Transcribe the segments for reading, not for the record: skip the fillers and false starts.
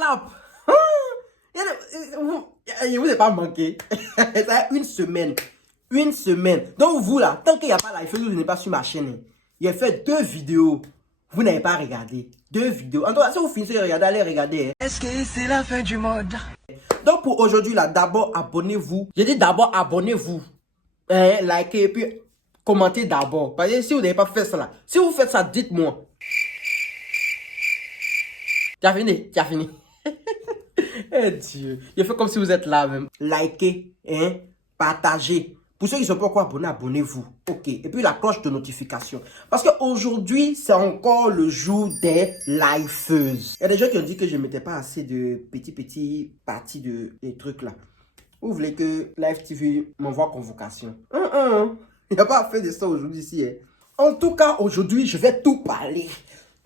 clap. Il vous a pas manqué. Ça a une semaine. Une semaine. Donc vous là, tant qu'il n'y a pas live, vous n'êtes pas sur ma chaîne. Il a fait 2 vidéos. Vous n'avez pas regardé. 2 vidéos. En tout cas, si vous finissez de regarder, allez regarder. Hein. Est-ce que c'est la fin du monde? Donc pour aujourd'hui là, d'abord abonnez-vous. J'ai dit d'abord abonnez-vous. Likez et puis commentez d'abord. Parce que si vous n'avez pas fait ça là, si vous faites ça, dites-moi. Tu as fini? Tu as fini? Eh Dieu. Je fais comme si vous êtes là même. Likez, hein, partagez. Pour ceux qui ne sont pas encore abonnés, abonnez-vous. Ok. Et puis la cloche de notification. Parce qu'aujourd'hui, c'est encore le jour des liveuses. Il y a des gens qui ont dit que je ne mettais pas assez de petits parties de des trucs là. Vous voulez que Live TV m'envoie convocation? Il n'y a pas fait de ça aujourd'hui ici. Hein. En tout cas, aujourd'hui, je vais tout parler.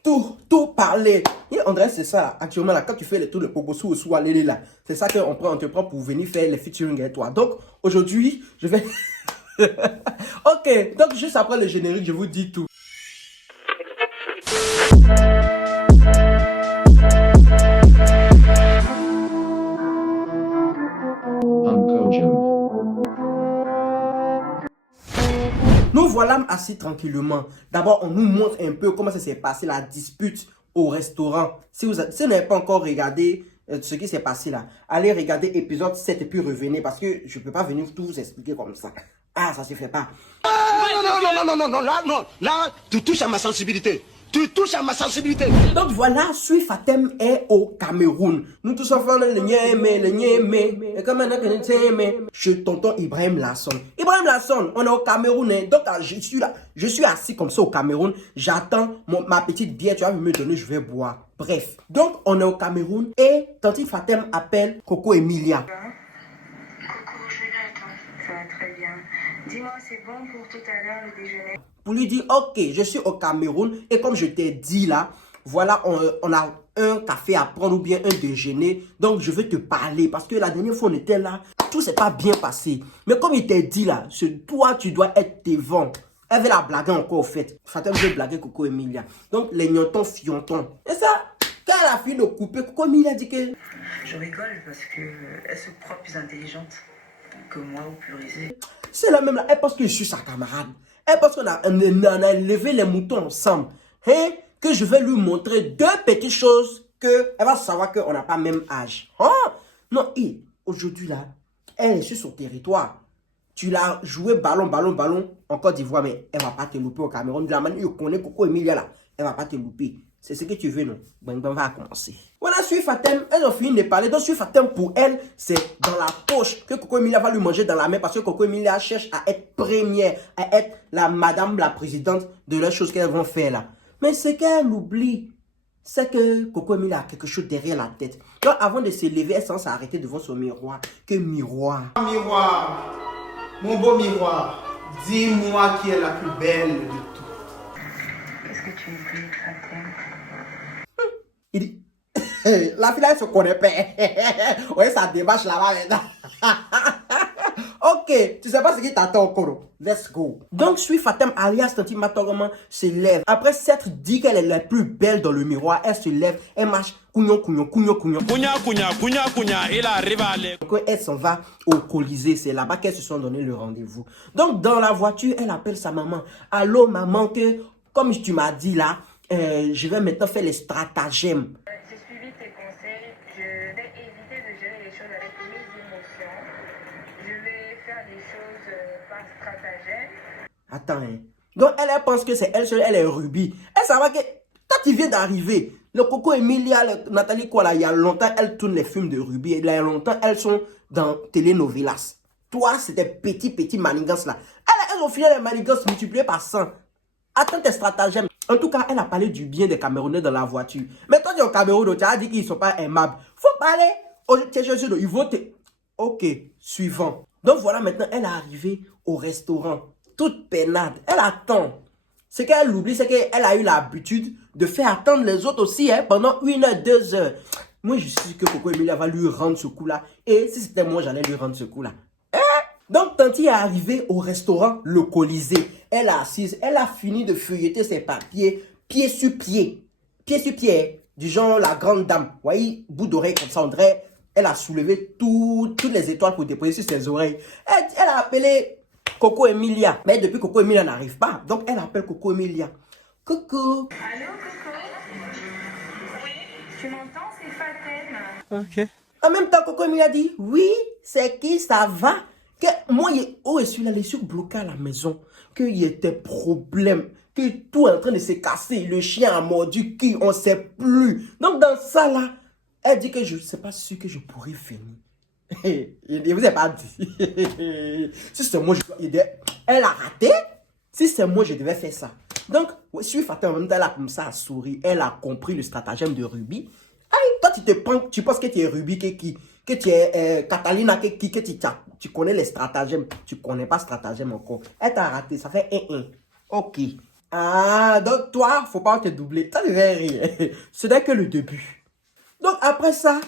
Tout parler. Et André, c'est ça, actuellement, là, quand tu fais les tours de Pogosu ou Alélé, là, c'est ça on te prend pour venir faire les featuring avec toi. Donc, aujourd'hui, je vais... Ok, donc juste après le générique, je vous dis tout. Nous voilà assis tranquillement. D'abord, on nous montre un peu comment ça s'est passé, la dispute au restaurant. Si vous n'avez pas encore regardé ce qui s'est passé là, allez regarder épisode 7 et puis revenez parce que je ne peux pas venir tout vous expliquer comme ça. Ah, ça se fait pas. Là, tu touches à ma sensibilité. Tu touches à ma sensibilité. Donc voilà, Sui Fatem est au Cameroun. Nous tous enfants, le Niémé. Et comme un chez tonton Ibrahim Lasson. Ibrahim Lasson, on est au Cameroun. Hein. Donc je suis là, je suis assis comme ça au Cameroun. J'attends ma petite bière, tu vas me donner, je vais boire. Bref, donc on est au Cameroun et tonton Fatem appelle Coco Emilia. Coucou, je suis là, attends. Ça va très bien. Dis-moi, c'est bon pour tout à l'heure le déjeuner? Pour lui dire, ok, je suis au Cameroun et comme je t'ai dit là, voilà, on a un café à prendre ou bien un déjeuner. Donc, je veux te parler parce que la dernière fois, on était là, tout s'est pas bien passé. Mais comme il t'a dit là, toi, tu dois être devant. Elle veut la blaguer encore au fait. Fatem veut blaguer Coco Emilia. Donc, les gnontons fiontons. Et ça, quand elle a fini de couper, Coco Emilia dit que... Je rigole parce qu'elle se croit plus intelligente que moi ou plus rusée. C'est la même là. Elle pense que je suis sa camarade. Elle pense qu'on a élevé les moutons ensemble. Hein? Que je vais lui montrer 2 petites choses que elle va savoir qu'on n'a pas même âge. Oh? Non, aujourd'hui là, elle est sur son territoire. Tu l'as joué ballon en Côte d'Ivoire, mais elle ne va pas te louper au Cameroun. De la manière qu'on connaît Coco Emilia là, elle ne va pas te louper. C'est ce que tu veux, non? Bon, on va commencer. Voilà, Sui Fatem, elles ont fini de parler. Donc, Sui Fatem, pour elle, c'est dans la poche que Coco Emilia va lui manger dans la main parce que Coco Emilia cherche à être première, à être la madame, la présidente de les choses qu'elles vont faire là. Mais ce qu'elle oublie, c'est que Coco Emilia a quelque chose derrière la tête. Donc, avant de se lever, elle s'est arrêtée devant son miroir. Que miroir? Miroir, mon beau miroir, dis-moi qui est la plus belle de tout. Qu'est-ce que tu me dis, Fatem? Il dit, la fille là, elle se connaît pas. Ouais, ça démarche là-bas maintenant. Ok, tu sais pas ce qui t'attend encore. Let's go. Donc, Sui Fatem alias Tanti Matoroman se lève. Après s'être dit qu'elle est la plus belle dans le miroir, elle se lève, elle marche, cougnon. Il arrive à aller. Donc, elle s'en va au Colisée. C'est là-bas qu'elles se sont donné le rendez-vous. Donc, dans la voiture, elle appelle sa maman. Allô, maman, que comme tu m'as dit là, je vais maintenant faire les stratagèmes. J'ai suivi tes conseils. Je vais éviter de gérer les choses avec mes émotions. Je vais faire des choses par stratagème. Attends, hein. Donc, elle pense que c'est elle seule, elle est Ruby. Elle savait que quand il vient d'arriver, le Coco Emilia, Nathalie Koala, il y a longtemps, elle tourne les films de Ruby. Il y a longtemps, elles sont dans telenovelas. Toi, c'était petit manigances là. Elles ont fini les manigances multipliées par 100. Attends tes stratagèmes. En tout cas, elle a parlé du bien des Camerounais dans la voiture. Mais toi, tu es au Cameroun, tu as dit qu'ils ne sont pas aimables. Faut parler. Ils vont te... Ok, suivant. Donc voilà, maintenant, elle est arrivée au restaurant. Toute peinade. Elle attend. Ce qu'elle oublie, c'est qu'elle a eu l'habitude de faire attendre les autres aussi hein, pendant 1 heure, 2 heures. Moi, je suis sûr que Coco Emilia va lui rendre ce coup-là. Et si c'était moi, j'allais lui rendre ce coup-là. Donc, Tanti est arrivée au restaurant Le Colisée. Elle est assise, elle a fini de feuilleter ses papiers, pied sur pied. Pied sur pied. Du genre, la grande dame. Vous voyez, bout d'oreille comme ça, on dirait, elle a soulevé toutes les étoiles pour déposer sur ses oreilles. Elle a appelé Coco Emilia. Mais depuis, Coco Emilia n'arrive pas. Donc, elle appelle Coco Emilia. Coucou. Allô, Coco? Oui, tu m'entends? C'est Fatem. Ok. En même temps, Coco Emilia dit, oui, c'est qui, ça va? Que moi, je suis là, les sur bloqué à la maison. Qu'il y ait des problèmes. Que tout est en train de se casser. Le chien a mordu qui, on ne sait plus. Donc, dans ça, là, elle dit que je ne sais pas sûr que je pourrais venir. Il ne vous a pas dit. Si c'est moi, elle a raté. Si c'est moi, je devais faire ça. Donc, si Fatima, en même temps, elle a comme ça à sourire. Elle a compris le stratagème de Ruby. Aïe, toi, tu penses que tu es Ruby, que tu es Catalina, que tu connais les stratagèmes. Tu ne connais pas stratagème encore. Elle t'a raté. Ça fait 1-1. Ok. Ah, donc toi, faut pas te doubler. Ça devait rire. Ce n'est que le début. Donc après ça,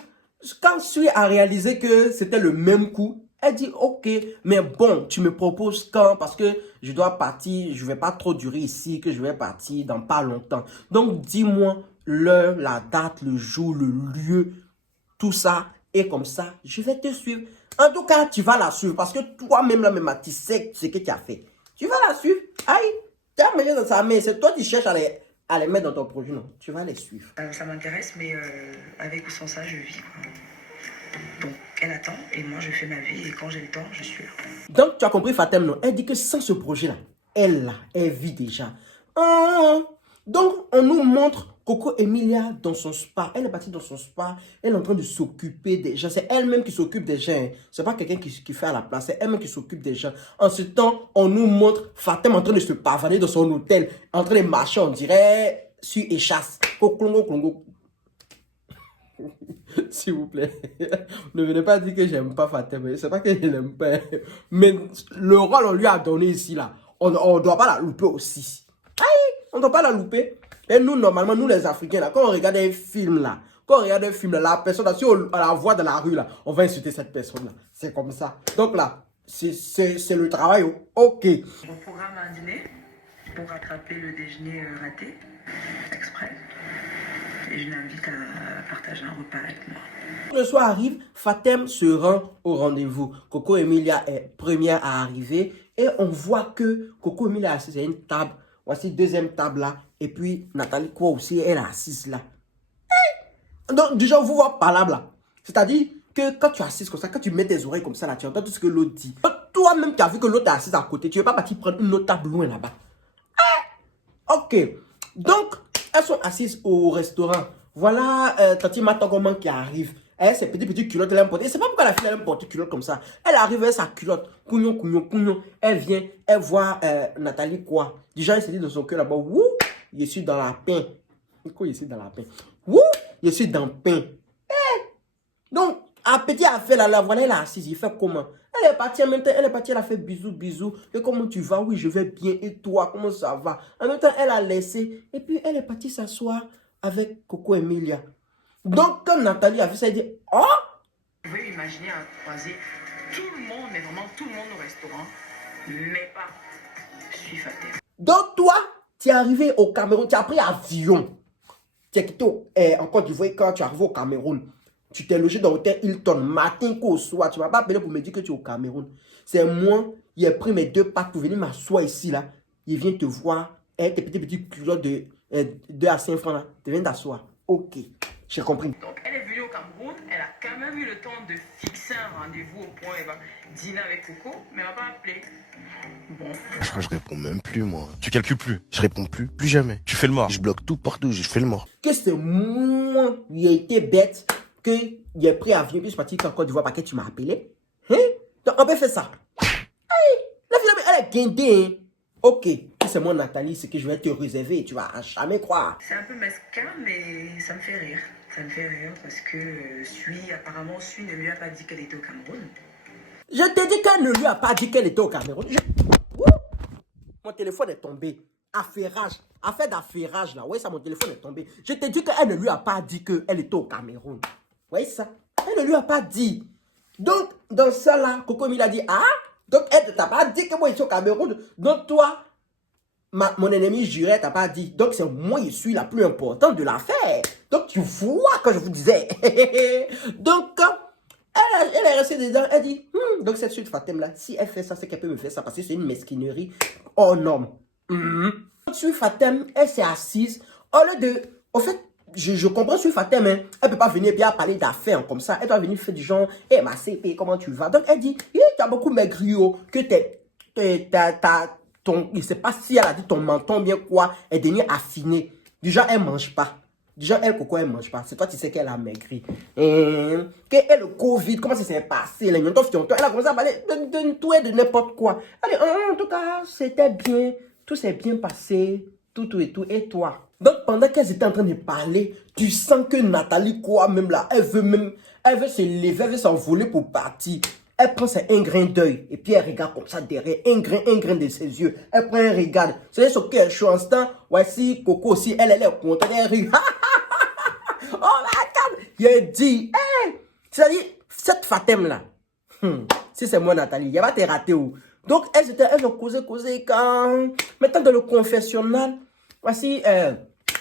quand Sui a réalisé que c'était le même coup, elle dit ok, mais bon, tu me proposes quand? Parce que je dois partir, je vais pas trop durer ici, que je vais partir dans pas longtemps. Donc dis-moi l'heure, la date, le jour, le lieu, tout ça. Et comme ça, je vais te suivre. En tout cas, tu vas la suivre parce que toi-même, là, même, tu sais ce que tu as fait. Tu vas la suivre. Aïe. Tu as mis dans sa main, c'est toi qui cherches à les mettre dans ton projet, non? Tu vas les suivre. Ça m'intéresse, mais avec ou sans ça, je vis. Quoi. Donc, elle attend et moi, je fais ma vie et quand j'ai le temps, je suis là. Donc, tu as compris, Fatem, non? Elle dit que sans ce projet-là, elle vit déjà. Donc, on nous montre Coco Emilia dans son spa. Elle est partie dans son spa. Elle est en train de s'occuper des gens. C'est elle-même qui s'occupe des gens. Hein. C'est pas quelqu'un qui fait à la place. C'est elle-même qui s'occupe des gens. En ce temps, on nous montre Fatem en train de se pavaner dans son hôtel. En train de marcher, on dirait, sur échasse. S'il vous plaît, ne venez pas dire que j'aime pas Fatem. C'est pas que je l'aime pas. Mais le rôle, on lui a donné ici, là. On ne doit pas la louper aussi. Aïe, on ne doit pas la louper. Et nous, normalement, nous les Africains, là, quand on regarde un film, là, la personne, là, si on la voit dans la rue, là, on va insulter cette personne-là. C'est comme ça. Donc là, c'est le travail. Ok. On programme un dîner pour rattraper le déjeuner raté, exprès. Et je l'invite à partager un repas avec moi. Le soir arrive, Fatem se rend au rendez-vous. Coco Emilia est première à arriver. Et on voit que Coco Emilia est assise à une table. Voici deuxième table là. Et puis Nathalie quoi aussi, elle est assise là. Donc déjà, vous voyez par là. C'est-à-dire que quand tu es assise comme ça, quand tu mets tes oreilles comme ça là, tu entends tout ce que l'autre dit. Toi-même, tu as vu que l'autre est assise à côté. Tu ne veux pas partir prendre une autre table loin là-bas. Ok. Donc, elles sont assises au restaurant. Voilà Tati Matagoman qui arrive. Elle, ses petites culottes, elle a importé. C'est pas pourquoi la fille, elle a importé culotte comme ça. Elle arrive avec sa culotte. Cougnon. Elle vient, elle voit Nathalie quoi. Déjà, elle se dit dans son cœur là-bas, wouh, je suis dans la pain. Pourquoi je suis dans la pain? Wouh, je suis dans le pain. Donc, à petit affaire là, voilà, elle est assise. Il fait comment? Elle est partie en même temps, elle a fait bisous. Et comment tu vas? Oui, je vais bien. Et toi, comment ça va? En même temps, elle a laissé. Et puis, elle est partie s'asseoir avec Coco Emilia. Donc, quand Nathalie a vu ça, elle dit, oh! Vous pouvez imaginer à croiser tout le monde, mais vraiment tout le monde au restaurant, mais pas je suis Fatem. Donc, toi, tu es arrivé au Cameroun, tu as pris avion. Tu es quitté en Côte d'Ivoire quand tu es arrivé au Cameroun. Tu t'es logé dans l'hôtel Hilton, matin qu'au soir. Tu ne m'as pas appelé pour me dire que tu es au Cameroun. C'est moi, il ai pris mes 2 pattes pour venir m'asseoir ici, là. Il vient te voir, tes petits culottes de 2 à 5 francs, là. Tu viens t'asseoir. Ok, j'ai compris. Donc elle est venue au Cameroun, elle a quand même eu le temps de fixer un rendez-vous au point, elle va dîner avec Coco, mais elle m'a pas appelé. Bon. Je crois que je réponds même plus, moi. Tu calcules plus. Je réponds plus jamais. Tu fais le mort. Je bloque tout partout, je fais le mort. Que c'est moi qui ai été bête, que j'ai pris avion, puis je suis parti en Côte d'Ivoire, parce que tu m'as appelé. Hein? Donc on peut faire ça. Hey, la fille, elle est guindée. Hein? Ok, si c'est moi Nathalie, c'est que je vais te réserver, tu vas jamais croire. C'est un peu mesquin, mais ça me fait rire. Ça me fait rire parce que apparemment, Sui ne lui a pas dit qu'elle était au Cameroun. Je t'ai dit qu'elle ne lui a pas dit qu'elle était au Cameroun. Mon téléphone est tombé. Affaire d'affairage là. Oui, ça, mon téléphone est tombé. Je t'ai dit qu'elle ne lui a pas dit qu'elle était au Cameroun. Oui, ça. Elle ne lui a pas dit. Donc, dans ça là, Coco Emilia a dit, ah, donc elle ne t'a pas dit que moi je suis au Cameroun. Donc toi, mon ennemi juré, t'as pas dit. Donc, c'est moi, je suis la plus importante de l'affaire. Donc, tu vois que je vous disais. Donc, elle est restée dedans. Elle dit, donc cette suite Fatem là, si elle fait ça, c'est qu'elle peut me faire ça parce que c'est une mesquinerie hors norme. Suite Fatem, elle s'est assise. Au lieu de... En fait, je comprends Suite Fatem, hein. Elle peut pas venir bien parler d'affaires comme ça. Elle doit venir faire du genre, hé, ma CP, comment tu vas? Donc, elle dit, tu as beaucoup maigri, que je ne sais pas si elle a dit ton menton bien quoi, est devenu affiné. Déjà, elle ne mange pas. Déjà, elle, pourquoi elle ne mange pas? C'est toi, tu sais qu'elle a maigri. Et le Covid, comment ça s'est passé? Elle a commencé à parler de tout et de n'importe quoi. Elle dit, en tout cas, c'était bien. Tout s'est bien passé. Tout et tout. Et toi? Donc, pendant qu'elles étaient en train de parler, tu sens que Nathalie, quoi, même là, elle veut se lever, elle veut s'envoler pour partir. Elle prend un grain d'œil et puis elle regarde comme ça derrière, un grain de ses yeux. Elle prend un regard. C'est ce qu'elle est en ce temps. Voici Coco aussi, elle est contente. Elle regarde. Oh my God! Il dit, hey! C'est-à-dire, cette Fatem là, si c'est moi Nathalie, il va te rater où? Donc, elles ont causé quand... Maintenant, dans le confessionnal, voici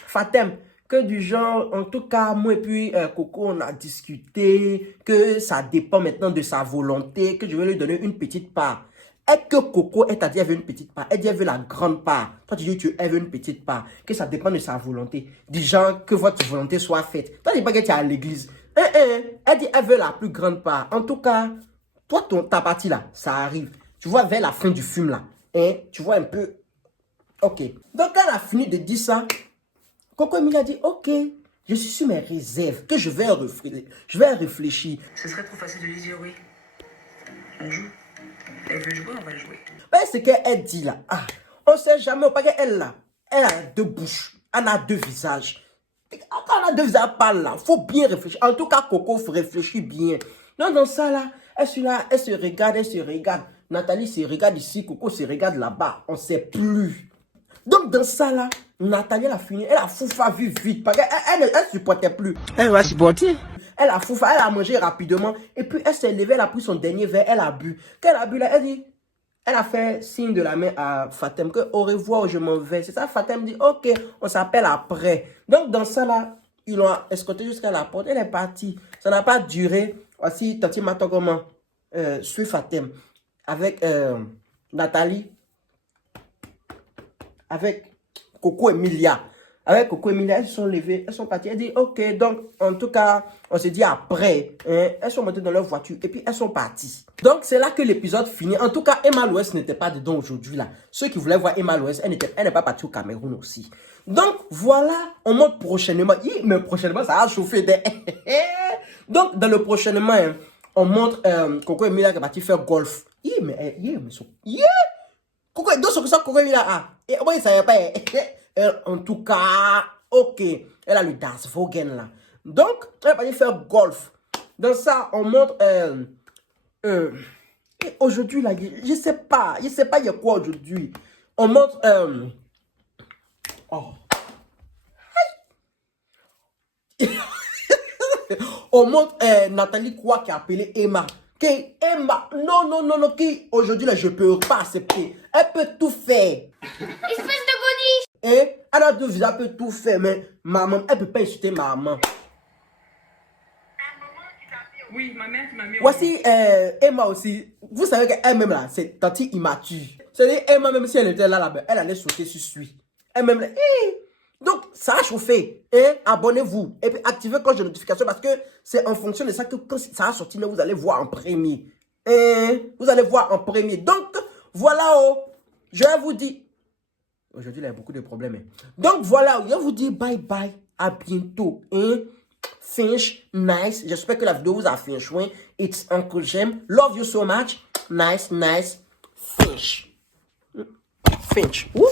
Fatem. Que du genre, en tout cas, moi et puis Coco, on a discuté que ça dépend maintenant de sa volonté, que je vais lui donner une petite part. Et que Coco, elle t'a dit, elle veut une petite part. Elle dit, elle veut la grande part. Toi, tu dis, elle veut une petite part. Que ça dépend de sa volonté. Du genre, que votre volonté soit faite. Toi, tu dis pas que tu es à l'église. Elle dit, elle veut la plus grande part. En tout cas, toi, ta partie là, ça arrive. Tu vois, vers la fin du film là. Tu vois un peu... Ok. Donc, elle a fini de dire ça. Coco Emilia a dit, ok, je suis sur mes réserves, que je vais réfléchir. Ce serait trop facile de lui dire oui. On joue. Elle veut jouer, on va jouer. C'est ce qu'elle dit là. On ne sait jamais, pas qu'elle là. Elle a deux bouches, elle a deux visages. Quand on a deux visages, elle parle là, il faut bien réfléchir. En tout cas, Coco réfléchit bien. Donc dans ça là, elle se regarde. Nathalie se regarde ici, Coco se regarde là-bas. On ne sait plus. Donc, dans ça, là, Nathalie, elle a fini. Elle a foufa vu vite. Parce qu'elle ne supportait plus. Elle va supporter. Elle a foufa, elle a mangé rapidement. Et puis, elle s'est levée, elle a pris son dernier verre, elle a bu. Quand elle a bu, là, elle dit, elle a fait signe de la main à Fatem que au revoir, je m'en vais. C'est ça, Fatem dit, ok, on s'appelle après. Donc, dans ça, là, ils l'ont escorté jusqu'à la porte. Elle est partie. Ça n'a pas duré. Voici, Tati Matogoma, suit Fatem. Avec Nathalie. Avec Coco Emilia. Avec Coco Emilia, elles se sont levées, elles sont parties. Elles disent, ok, donc, en tout cas, on se dit après. Elles sont montées dans leur voiture et puis elles sont parties. Donc, c'est là que l'épisode finit. En tout cas, Emma Loès n'était pas dedans aujourd'hui, là. Ceux qui voulaient voir Emma Loès, elle n'est pas partie au Cameroun aussi. Donc, voilà, on monte prochainement. Mais prochainement, ça a chauffé des... Donc, dans le prochainement, on montre Coco Emilia qui est partie faire golf. Coco, donc c'est ça Coco Emilia et moi il savait pas. En tout cas, ok, elle a le Das Vogen là. Donc, elle va aller faire golf. Dans ça, on montre aujourd'hui là, je sais pas, il y a quoi aujourd'hui. On montre on montre Nathalie quoi qui a appelé Emma. Emma, non, qui aujourd'hui là je peux pas accepter. Elle peut tout faire. Espèce de body. Elle a deux visages, elle peut tout faire, mais maman, elle peut pas insulter maman. Oui, ma mère qui m'a mis. Voici Emma aussi. Vous savez qu'elle-même là, c'est tanti immature. C'est-à-dire Emma, même si elle était là-bas, elle allait sauter sur lui. Elle-même là, donc, ça a chauffé. Abonnez-vous. Et puis, activez cloche de notification parce que c'est en fonction de ça que quand ça a sorti, là, vous allez voir en premier. Vous allez voir en premier. Donc, voilà, je vous dis. Aujourd'hui, il y a beaucoup de problèmes. Donc, voilà, je vous dis bye bye. À bientôt. Finch, nice. J'espère que la vidéo vous a fait un chouin. It's Uncle Jem. Love you so much. Nice. Finch. Finch. Woo.